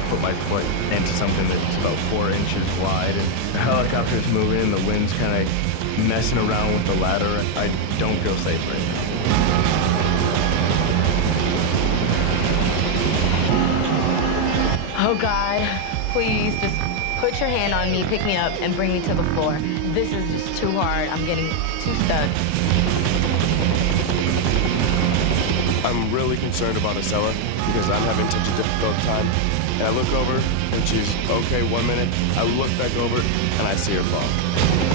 to put my foot into something that's about 4 inches wide. And the helicopter's moving and the wind's kind of messing around with the ladder. I don't feel safe right now. Oh God, please just put your hand on me, pick me up, and bring me to the floor. This is just too hard. I'm getting too stuck. I'm really concerned about Acela because I'm having such a difficult time. And I look over and she's okay 1 minute. I look back over and I see her fall.